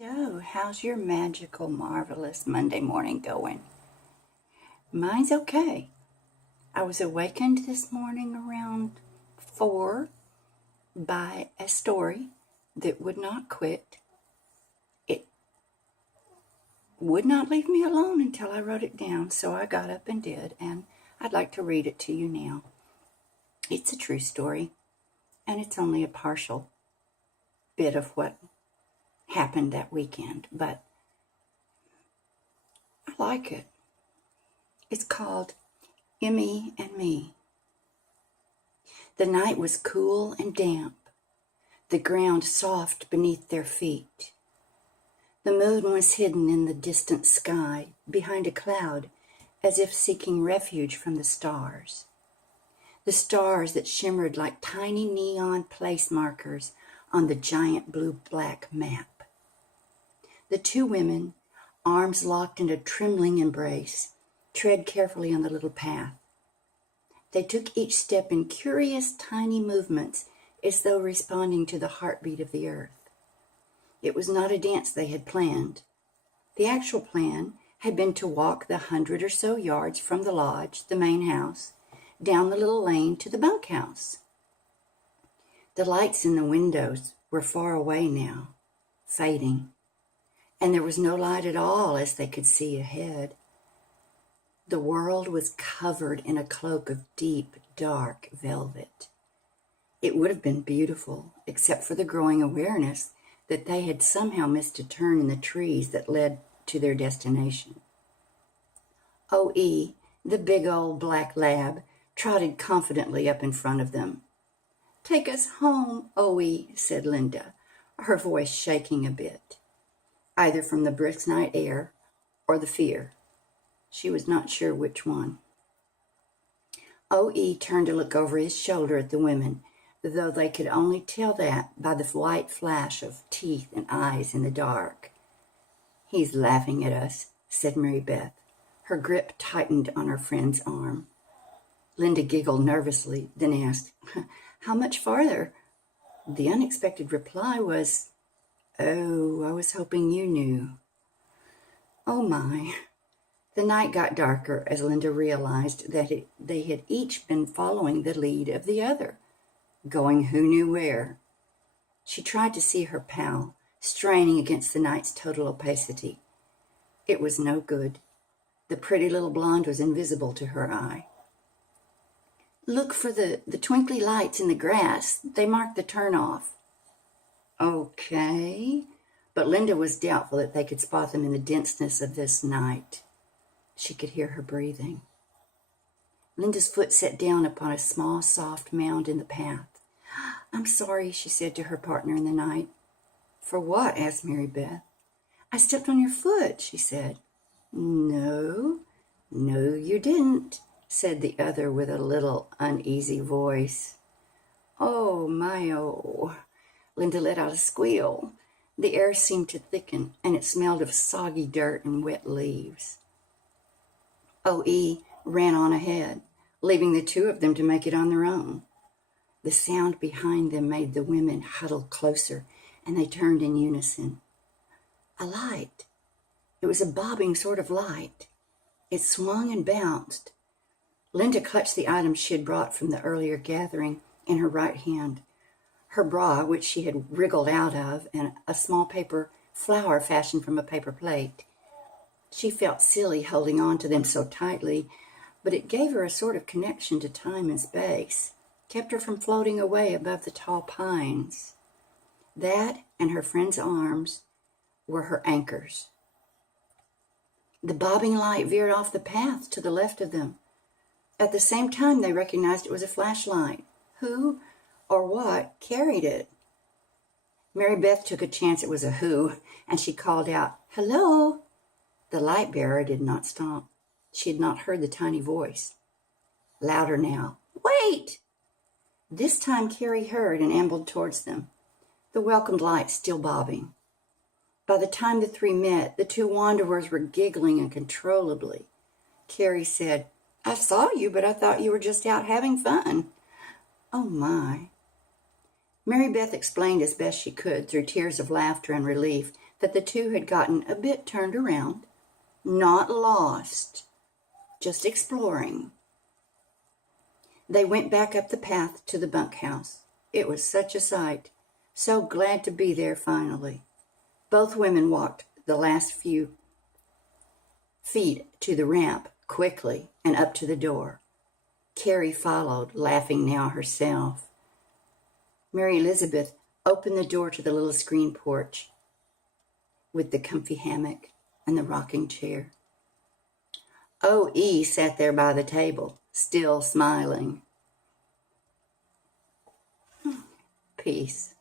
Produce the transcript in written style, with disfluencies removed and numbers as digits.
So, how's your magical, marvelous Monday morning going? Mine's okay. I was awakened this morning around 4 by a story that would not quit. It would not leave me alone until I wrote it down, so I got up and did, and I'd like to read it to you now. It's a true story, and it's only a partial bit of what happened that weekend, but I like it. It's called M.E. and Me. The night was cool and damp, the ground soft beneath their feet. The moon was hidden in the distant sky, behind a cloud, as if seeking refuge from the stars. The stars that shimmered like tiny neon place markers on the giant blue-black map. The two women, arms locked in a trembling embrace, tread carefully on the little path. They took each step in curious tiny movements as though responding to the heartbeat of the earth. It was not a dance they had planned. The actual plan had been to walk the 100 or so yards from the lodge, the main house, down the little lane to the bunkhouse. The lights in the windows were far away now, fading, and there was no light at all as they could see ahead. The world was covered in a cloak of deep, dark velvet. It would have been beautiful, except for the growing awareness that they had somehow missed a turn in the trees that led to their destination. O.E., the big old black lab, trotted confidently up in front of them. "Take us home, O.E.," said Linda, her voice shaking a bit, either from the brisk night air or the fear. She was not sure which one. O.E. turned to look over his shoulder at the women, though they could only tell that by the white flash of teeth and eyes in the dark. "He's laughing at us," said Mary Beth. Her grip tightened on her friend's arm. Linda giggled nervously, then asked, "How much farther?" The unexpected reply was, "Oh, I was hoping you knew." Oh my. The night got darker as Linda realized that they had each been following the lead of the other, going who knew where. She tried to see her pal, straining against the night's total opacity. It was no good. The pretty little blonde was invisible to her eye. "Look for the twinkly lights in the grass. They mark the turnoff." Okay, but Linda was doubtful that they could spot them in the denseness of this night. She could hear her breathing. Linda's foot set down upon a small, soft mound in the path. "I'm sorry," she said to her partner in the night. "For what?" asked Mary Beth. "I stepped on your foot," she said. No, you didn't," said the other with a little uneasy voice. "Oh, my, oh." Linda let out a squeal. The air seemed to thicken, and it smelled of soggy dirt and wet leaves. O.E. ran on ahead, leaving the two of them to make it on their own. The sound behind them made the women huddle closer, and they turned in unison. A light. It was a bobbing sort of light. It swung and bounced. Linda clutched the item she had brought from the earlier gathering in her right hand, her bra, which she had wriggled out of, and a small paper flower fashioned from a paper plate. She felt silly holding on to them so tightly, but it gave her a sort of connection to time and space, kept her from floating away above the tall pines. That and her friend's arms were her anchors. The bobbing light veered off the path to the left of them. At the same time, they recognized it was a flashlight. Who or what carried it? Mary Beth took a chance it was a who, and she called out, "Hello!" The light bearer did not stop. She had not heard the tiny voice. Louder now. "Wait!" This time Carrie heard and ambled towards them, the welcomed light still bobbing. By the time the three met, the two wanderers were giggling uncontrollably. Carrie said, "I saw you, but I thought you were just out having fun." Oh my. Mary Beth explained as best she could, through tears of laughter and relief, that the two had gotten a bit turned around, not lost, just exploring. They went back up the path to the bunkhouse. It was such a sight. So glad to be there finally. Both women walked the last few feet to the ramp quickly and up to the door. Carrie followed, laughing now herself. Mary Elizabeth opened the door to the little screen porch with the comfy hammock and the rocking chair. O.E. sat there by the table, still smiling. Peace.